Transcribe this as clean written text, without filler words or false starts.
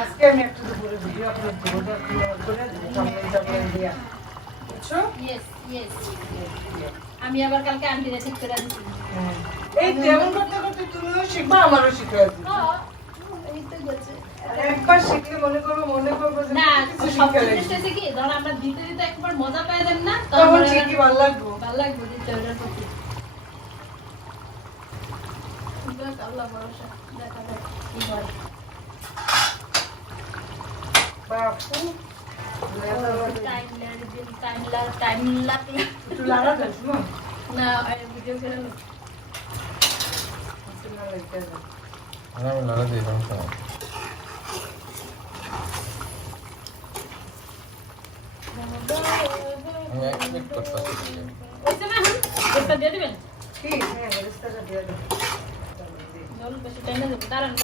আজকে আমি একটা দুপুরে ভিডিও আপলোড করব করে সামনে দিয়া বুঝছো আমি আবার কালকে আন্টিরা ঠিক করে দিচ্ছি এই তেমন করতে করতে তুমিও শিখবা আমারও শিখে আসবে এই তো বলছে একবার শিখলে মনে করবো যে না কিছু সব শিখে জিনিস লাগবে হচ্ছে কি ধর আমরা দিতে দিতে একবার মজা পেয়ে যান না তখন ঠিকই ভালো লাগবে ভালো লাগবে দিতে ওটার প্রতি আল্লাহ ভরসা দেখা যাক কি হয় বাপু টাইম লাগলে একটু লাগা যাস না না ভিডিও করে লো আমি লাগা দিই সমস্যা নাই আমি এক্সপেক্ট করতেছি ওইটা না এটা দিয়ে দিবেন কি হ্যাঁ রেস্তাটা দিয়ে দাও জল বেশি টাইম না দাঁড়ান